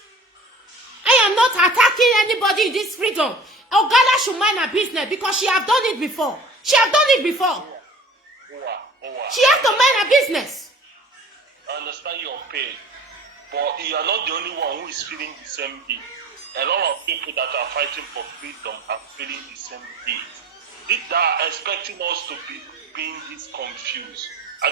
I am not attacking anybody in this freedom. Ogala should mind her business because she have done it before. She has done it before. She has to mind her business. I understand your pain, but you are not the only one who is feeling the same heat. A lot of people that are fighting for freedom are feeling the same heat. They are expecting us to be being this confused.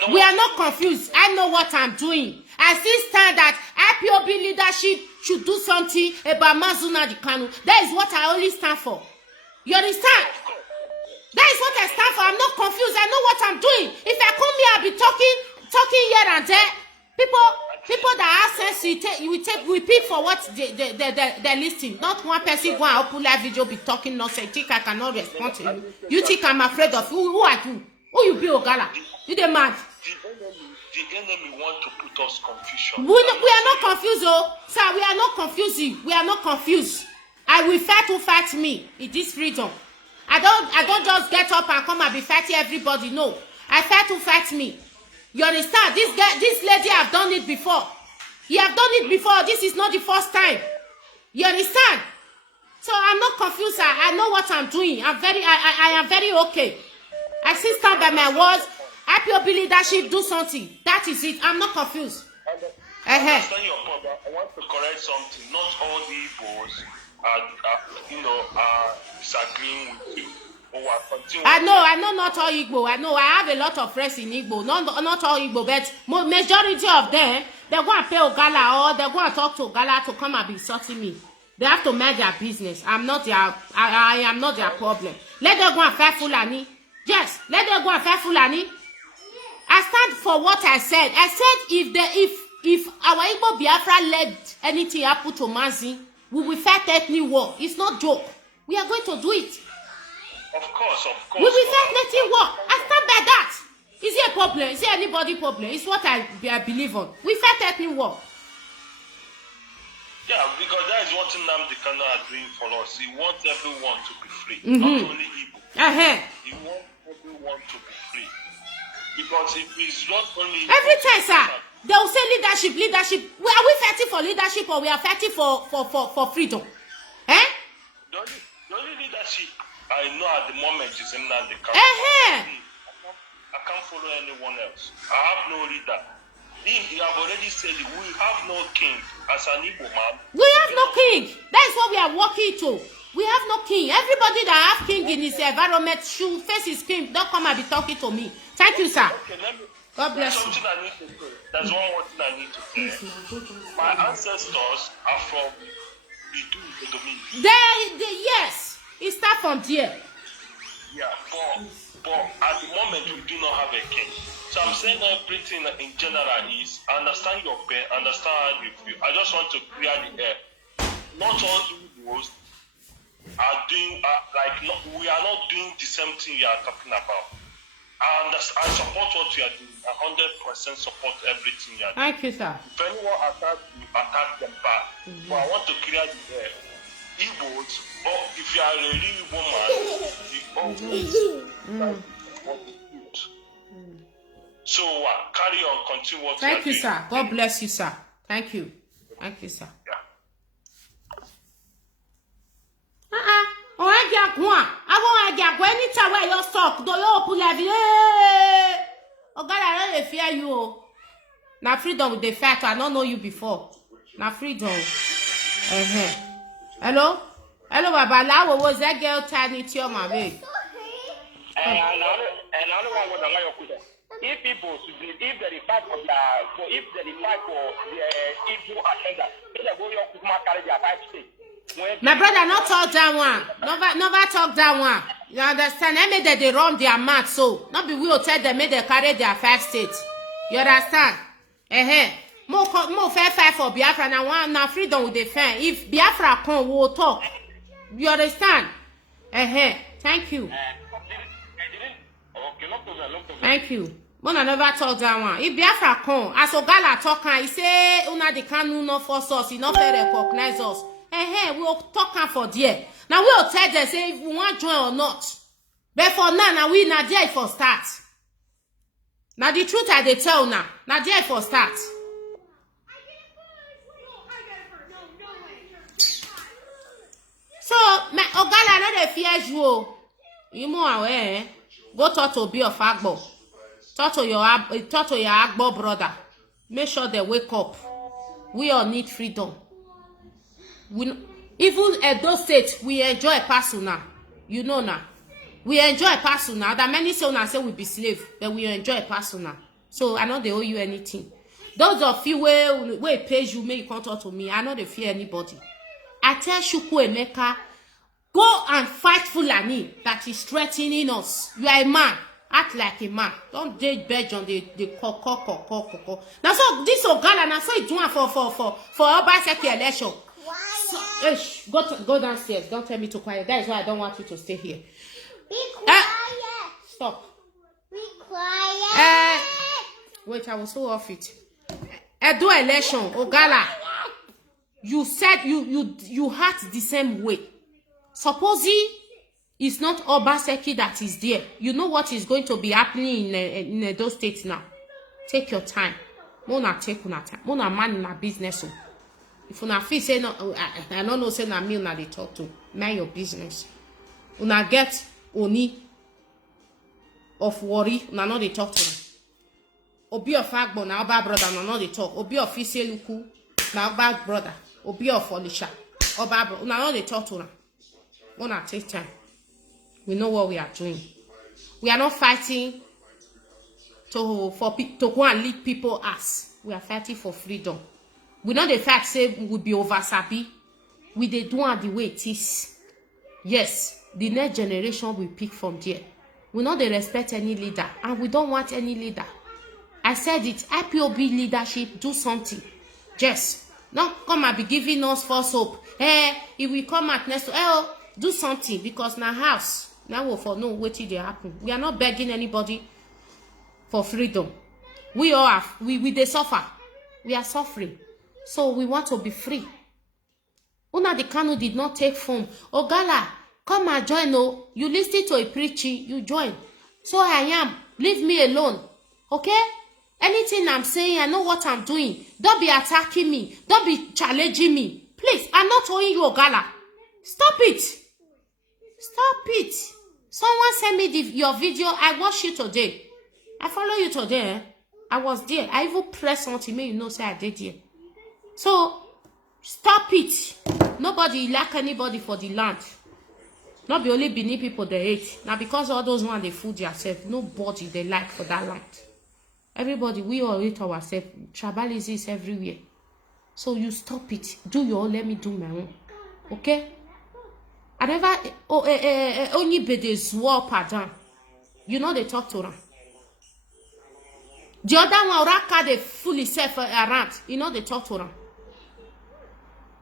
We are not confused. I know what I'm doing. I still stand that IPOB leadership should do something about Mazuna Dikanu. That is what I only stand for. You understand? That is what I stand for. I'm not confused. I know what I'm doing. If I come here, I'll be talking here and there. People that have sense, we pick for what they're listening. Not one person go and open live video be talking nonsense. You think I cannot respond to you? You think I'm afraid of you? Who are you? Who you be, Ogala? You the mad? The enemy want to put us confusion. We are not confused, oh. Sir, we are not confusing. We are not confused. I will fight who fight me. It is freedom. I don't just get up and come and be fighting everybody. No. I fight who fight me. You understand? This lady have done it before. You have done it before. This is not the first time. You understand? So I'm not confused, sir. I know what I'm doing. I am very okay. I still stand by my words. IPOB leadership do something. That is it. I'm not confused. I understand your point, but I want to correct something. Not all the Igbos are disagreeing with you. I know not all Igbo. I know I have a lot of friends in Igbo. Not all Igbo, but majority of them, they go and pay Ogala or they go and talk to Ogala to come and be insulting me. They have to mind their business. I am not their problem. Let them go and fight Fulani. Yes, let them go and fight Fulani. I stand for what I said. I said if our Igbo Biafra let anything happen to Mazi, we will fight ethnic war. It's not joke. We are going to do it. Of course. We will fight ethnic war. I stand by that. Is it a problem? Is it anybody problem? It's what I believe on. We fight ethnic war. Yeah, because that is what Nnamdi Kanu are doing for us. He wants everyone to be free, not only Igbo. He wants everyone to be free. Because if it's not only every time, sir, they will say leadership. Are we fighting for leadership or we are fighting for freedom? The only leadership I know at the moment is Nnamdi Kanu. I can't follow anyone else. I have no leader. You have already said it. We have no king as an Igbo man. We have no king. That is what we are working to. We have no king. Everybody that have king in his environment should face his king. Don't come and be talking to me. Thank you, sir. Okay, let me. God bless you. Something I need to say. There's one more thing I need to say. My ancestors are from Idu, Dominion. Yes, it start from there. Yeah, but at the moment we do not have a king. So I'm saying everything in general is I understand your pain, understand how you feel. I just want to clear the air. Not all Igbos are doing we are not doing the same thing you are talking about. I support what you are doing. 100% support everything you are doing. Thank you, sir. If anyone attacks you, attack them back. But I want to clear the air. Igbos, or if you are a real woman, you always So carry on, continue what Thank you, doing. sir. God bless you, sir. Thank you. Thank you, sir. Yeah. Anytime where you talk, do you open la vie? Oh God, I don't fear you. Now freedom with the fact I don't know you before. Now freedom. Hello? Hello, Baba. How was that girl tiny to your mommy? Another one was a lawyer. If people if they fight for the Igbo agenda, they go your Kuma carry their 5 states. My brother, not talk that one. Never talk that one. You understand? I made that they run their mouth, so not be we will tell them, make they carry their 5 states. You understand? More fair fight for Biafra now freedom with the fan. If Biafra come, we will talk. You understand? Thank you. Thank you. Mona never talk that one. If Biafra come, as Ogala talk, he say, una the canu no force us, he not fair recognize us. We will talk for there. Now we will tell them say if we want join or not. But for now we na there for start. Now the truth I dey tell now. Now there for start. So my Ogala no dey fear you. You more aware. Go talk to be of Agbo. Talk to your Agbo brother. Make sure they wake up. We all need freedom. Even at those states, we enjoy personal. You know now. We enjoy personal. That many say we be slave, but we enjoy personal. So I know they owe you anything. Those of you where pay you, may you come talk to me. I know they fear anybody. I tell Shukwu Emeka, go and fight Fulani that is threatening us. You are a man. Act like a man. Don't date badge on the co. Now so this Ogala, now so it's doing for Obaseki election. So, go downstairs. Don't tell me to quiet. That is why I don't want you to stay here. Be quiet. Stop. Be quiet. Wait, I will so off it. Do election, Ogala. You said you had the same way. Supposing it's not Obaseki that is there. You know what is going to be happening in those states now. Take your time. Mona take una time. Mona man in a business. If una feel say no, I don't know say na me una dey talk to. Mind your business. Una get Oni of worry. Una no dey talk to them. Obi of Agbo na Oba brother. Una no dey talk. Obi of Iseluku na Oba brother. Obi of Olisha Oba brother. Una no dey talk to them. Una take time. We know what we are doing. We are not fighting to go and lead people ass. We are fighting for freedom. We know the fact say we be over sabi. We dey do it the way it is. Yes, the next generation will pick from there. We know they respect any leader, and we don't want any leader. I said it. IPOB leadership, do something. Yes, not come and be giving us false hope. If we come at next, do something because now house. Now we for no what they happen. We are not begging anybody for freedom. We all have we they suffer. We are suffering. So we want to be free. Una the Kanu did not take phone. Ogala, come and join. Oh, you listen to a preaching, you join. So I am. Leave me alone. Okay? Anything I'm saying, I know what I'm doing. Don't be attacking me. Don't be challenging me. Please, I'm not owing you, Ogala. Stop it. Stop it. Someone send me your video. I watch you today. I follow you today. I was there. I even pressed something, make you know say I did there. So stop it. Nobody like anybody for the land. Not be only Benin people they hate. Now because all those ones they fool themselves, nobody they like for that land. Everybody, we all hate ourselves. Tribalism is everywhere. So you stop it. Do your own, let me do my own. Okay? I never only be the swap pattern. You know they talk to them. The other one, Raka, they fully self around. You know they talk to them.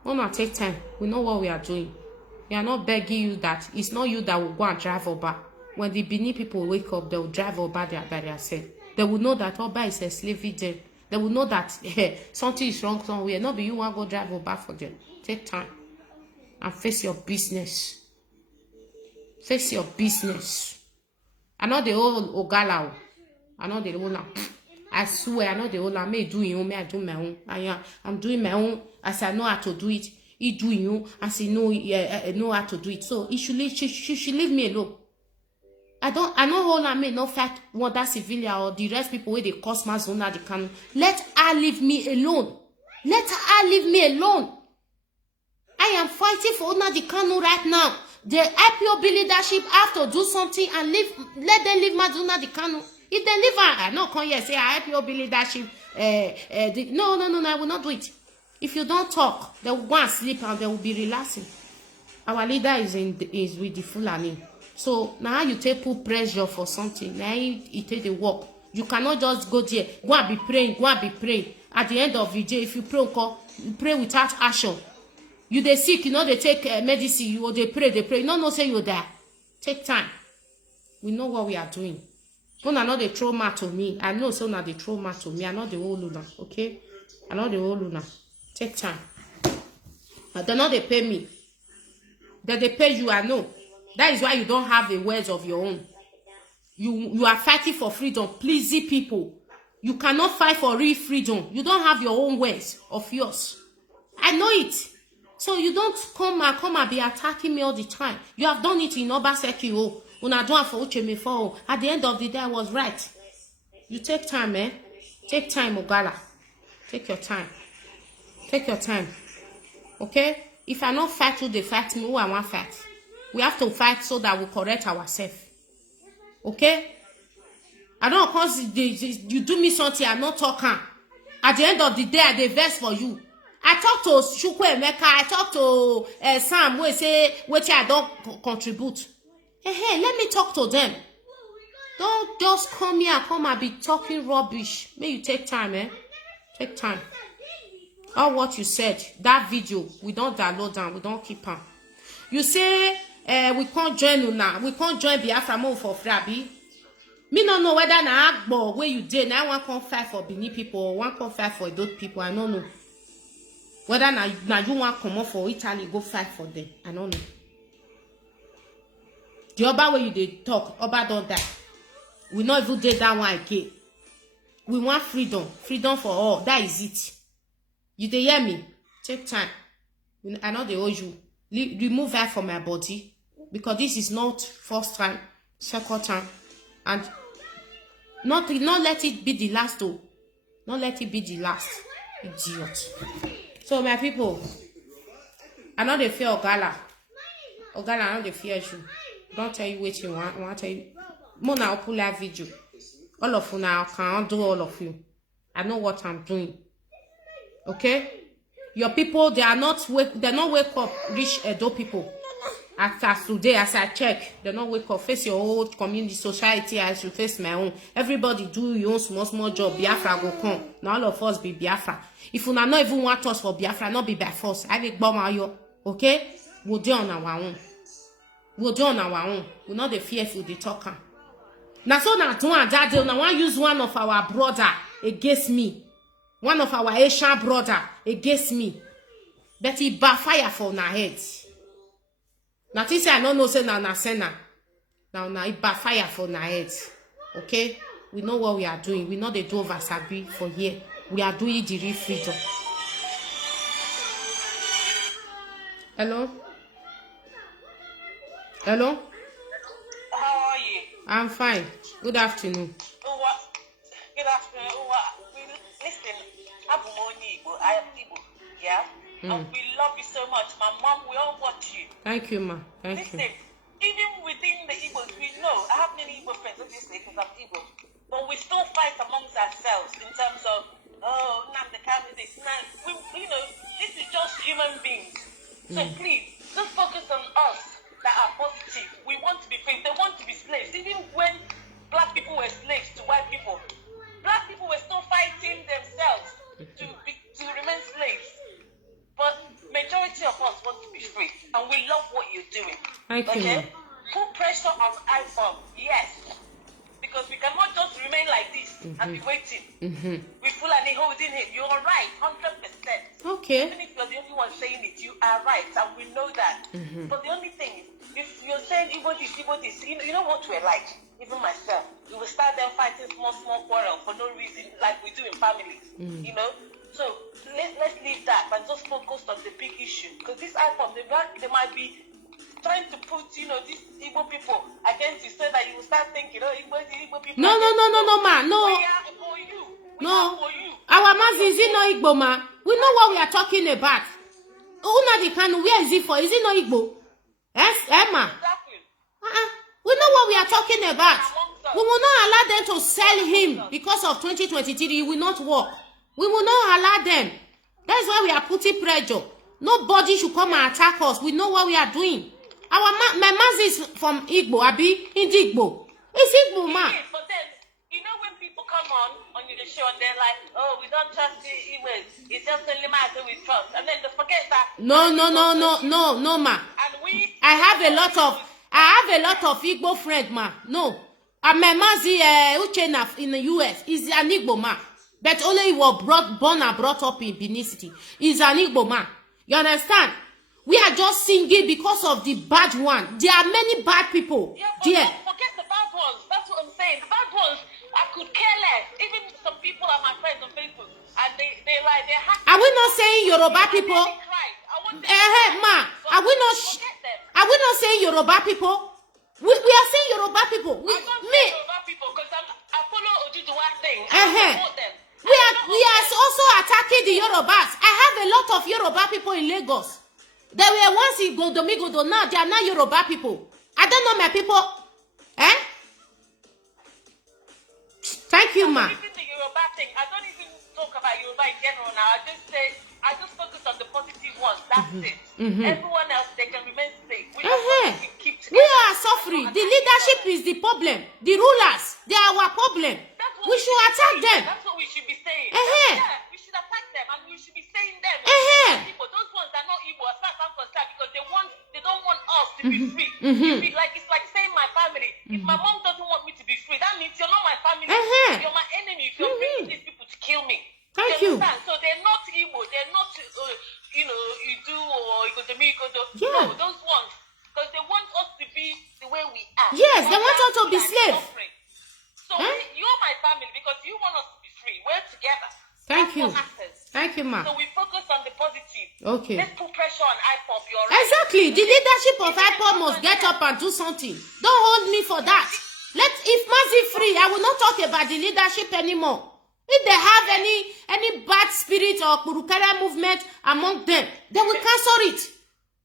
We not take time. We know what we are doing. We are not begging you that it's not you that will go and drive Oba. When the Benin people wake up, they will drive Oba there by themselves. They will know that Oba is a slavery there. They will know that something is wrong somewhere. Not be you want to go drive Oba for them. Take time and face your business. Face your business. I know the old Ogala. I know the old. I swear, I know the old. I may do you, may I do my own. I'm doing my own as I know how to do it. He doing you as he know how to do it. So he should leave me alone. I know hold on me no fact want that civilian or the rest people where they cause my zone at the can. Let her leave me alone. Let her leave me alone. I am fighting for Ona the Kanu right now. The IPOB leadership have to do something and let them leave Maduna the Kanu. If they leave her, I not come here say IPOB leadership. No, I will not do it. If you don't talk, they will go and sleep and they will be relaxing. Our leader is with the Fulani. So now you put pressure for something. Now you take the work. You cannot just go there, go and be praying. At the end of the day, if you pray without action. You they sick, you know they take medicine, you they pray. You know say you die. Take time. We know what we are doing. Don't know the trauma to me. I know so now the trauma to me. I know the whole Luna, okay? I know the whole Luna. Take time. They know they pay me. That they pay you, I know. That is why you don't have the words of your own. You are fighting for freedom, pleasing people. You cannot fight for real freedom. You don't have your own words of yours. I know it. So you don't come and be attacking me all the time. You have done it in Obaseki. When I don't for Uche me for. At the end of the day, I was right. You take time, eh? Take time, Ogala. Take your time. Take your time. Okay? If I not fight who they fight me, who I want fight. We have to fight so that we correct ourselves. Okay? I don't cause you do me something, I'm not talking. At the end of the day, I dey vex for you. I talk to Chukwu Emeka, I talk to Sam, who say, which I don't contribute. Hey, let me talk to them. Don't just come here and be talking rubbish. May you take time, eh? Take time. All what you said, that video, we don't download them, we don't keep them. You say, we can't join you now. We can't join Biafra more for Frabi. Me don't know whether na Agbo where you did. Now one come fight for Benin people or one come fight for those people. I don't know. Whether now you want come up for Italy, go fight for them. I don't know. The Oba where you did talk, Oba don't die. We not even did that one again. We want freedom. Freedom for all. That is it. You dey hear me? Take time. I know they owe you. Remove that from my body. Because this is not first time, second time. And not let it be the last though. Not let it be the last. Idiot. So my people, I know they fear Ogala. Ogala, I know they fear you. Don't tell you what you want. I want to tell you. More now pull that video. All of you now can do all of you. I know what I'm doing. Okay? Your people, they not wake up rich Edo people. As today, as I check, they not wake up. Face your whole community, society as you face my own. Everybody do your own small job. Biafra go come. Now all of us be Biafra. If you not even want us for Biafra, not be by force. I will bomb you. Okay? We'll do on our own. We'll do on our own. We're not the fearful, the talker. Now so now do and that deal. Now I use one of our brother against me. One of our Asian brother against me. But he backfire for na head. Now this I don't know say na sena. Now he backfire for na head. Okay? We know what we are doing. We know they do over Sabi for here. We are doing the real freedom. Hello? Hello? How are you? I'm fine. Good afternoon. Good afternoon. Igbo. I am Igbo. Yeah? And we love you so much. My mom, we all watch you. Thank you, ma. Thank Listen, you. even within the Igbos, we know, I have many Igbo friends, obviously, because I'm Igbo, but we still fight amongst ourselves in terms of, oh, Nnamdi Kanu this, you know, this is just human beings. So please, just focus on us that are positive. We want to be free. They want to be slaves. Even when black people were slaves to white people, black people were still fighting themselves to remain slaves. But majority of us want to be free, and we love what you're doing. Thank you, ma. Put pressure on IPOB, yes, because we cannot just remain like this and be waiting. We feel like holding it. You are right, 100%. Okay. Even if you're the only one saying it, you are right, and we know that. But the only thing, if you're saying Igbo this, you know what we're like. Even myself, we will start them fighting small quarrel for no reason, like we do in families. You know. So let's leave that and just focus on the big issue. Because this IPOB, they might be trying to put, you know, these Igbo people against you, so that you will start thinking, oh, Igbo people. No, ma. No. We are for you. We No. are for you. Our mazi is it no Igbo, ma? We know what we are talking about. Nnamdi Kanu, where is it for? Is it no Igbo? Yes, ma. Exactly. We know what we are talking about. We will not allow them to sell him because of 2023. It will not work. We will not allow them. That's why we are putting pressure. Nobody should come and attack us. We know what we are doing. My mazi is from Igbo, Abi, Hindi Igbo. It's Igbo, ma. But then, you know, when people come on the show and they're like, oh, we don't trust the Igbos. It's just only matter we trust. And then they forget that. No, ma. And I have a lot of Igbo friends, ma. No. And my mazi Uchenna in the US is an Igbo, ma. But only he was born and brought up in Benin City. He's an Igbo man. You understand? We are just singing because of the bad one. There are many bad people. yeah, but There. don't forget the bad ones. That's what I'm saying. The bad ones, I could care less. Even some people are my friends on Facebook, and they're happy. Are we not saying Yoruba people? They cried. I want them to Ma. cry. Are we not? Forget them. Are we not saying Yoruba people? We are saying Yoruba people. I don't say Yoruba people because I follow Ojuduwa thing. I support them. We are also attacking the Yorubas. I have a lot of Yoruba people in Lagos. They were once in Godomigodo, now they are not Yoruba people. I don't know my people. Thank you, ma. Even the Yoruba thing, I don't even talk about Yoruba in general now. I just focus on the positive ones. That's it. Everyone else, they can remain safe. We can keep together. We are suffering. The leadership is the problem. The rulers, they are our problem. We should attack them. That's what we should be saying. Uh-huh. Yeah, we should attack them and we should be saying them. People, those ones are not Igbo as far as I'm concerned because they don't want us to be free. It's like saying my family. If my mom doesn't want me to be free, that means you're not my family. You're my enemy if you're bringing these people to kill me. Thank you. Understand? So they're not Igbo. They're not, Idu or Igodo. Yeah. No, those ones. Because they want us to be the way we are. Yes, they want us to be slaves. So you're my family because you want us to be free. We're together. Thank you. What matters. Thank you, ma. So we focus on the positive. Okay. Let's put pressure on IPOB. You're right. Exactly. The leadership of IPOB must get up and do something. Don't hold me for that. If Mazi free, I will not talk about the leadership anymore. If they have any bad spirit or Kurukara movement among them, they will cancel it.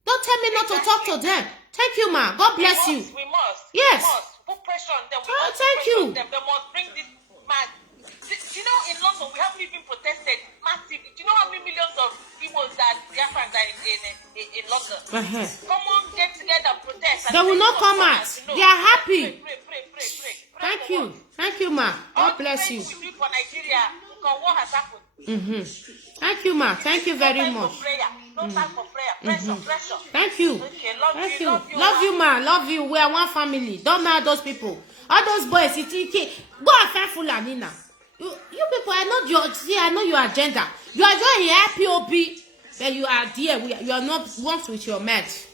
Don't tell me not to talk to them. Thank you, ma. God bless you. We must. Yes. We must. Put pressure on them. Thank you. They must bring this man. Do you know in London we haven't even protested massively? Do you know how many millions of Igbos that Biafrans are in London? Come on, get together and protest. They will not come out. They are happy. Pray. Thank you. Thank you, ma. God bless you. We do for Nigeria because what has happened? Thank you, ma. Thank you very much. No time for prayer. Pressure. Thank you. Okay, Thank you. Love you, ma. Love you. We are one family. Don't mind those people. All those boys, go and find Fulani now. You people, I know your agenda. You are just here, POP, but you are there. You are not once with your mate.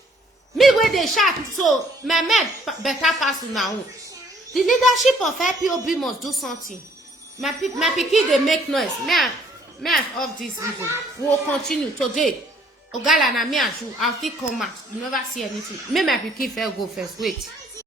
Me where they shout, so my mate better pass now. The leadership of IPOB must do something. My pikin they make noise. May I off this video? We will continue today. Ogala na me and you. I'll still come out. You never see anything. May my pikin go first. Wait.